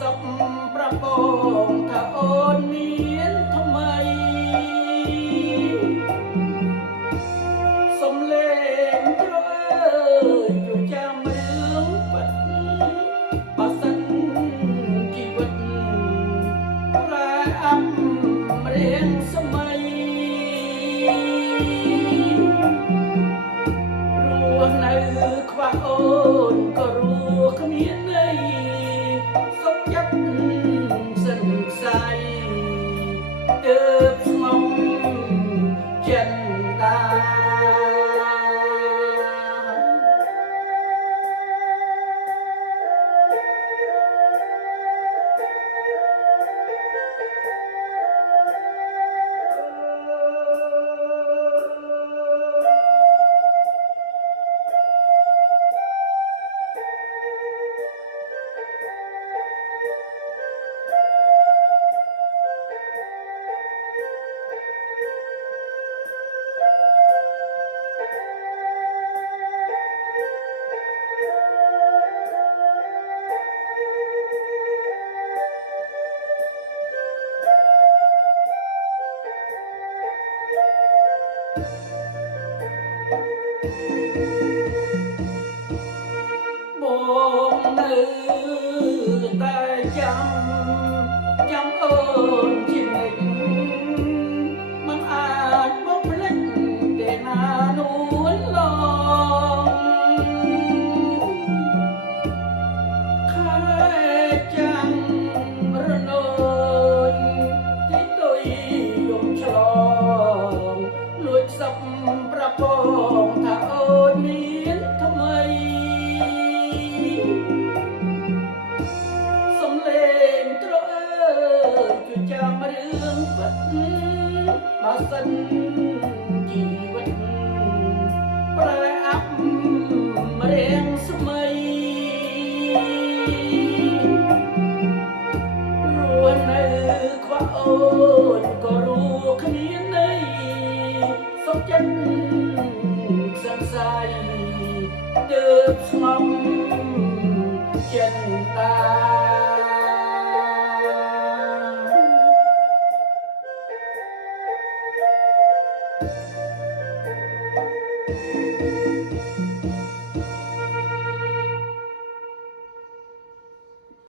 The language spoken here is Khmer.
សពប្រពងថាអូនមានថ្មីសំលេងត្រអើយជួចាំរឿងពិតបើសិនជីវិតរ៉ែអាប់រៀងសម័យរស់នៅខ្វះអូនក៏រស់គ្មានន័យសុខចិត្តសិនខ្សែទើបស្ងប់ចិនដា បងនៅតែចាំអូនជានិច្ចមិនអាចបំភ្លេចទេណានួនឡងខែចាំងរនោចទីទុយយំឆ្លងលួចសឹកប្រពងថាអូនមានថ្មីសំលេងត្រអើយជួយចាំរឿងពិតបើសិន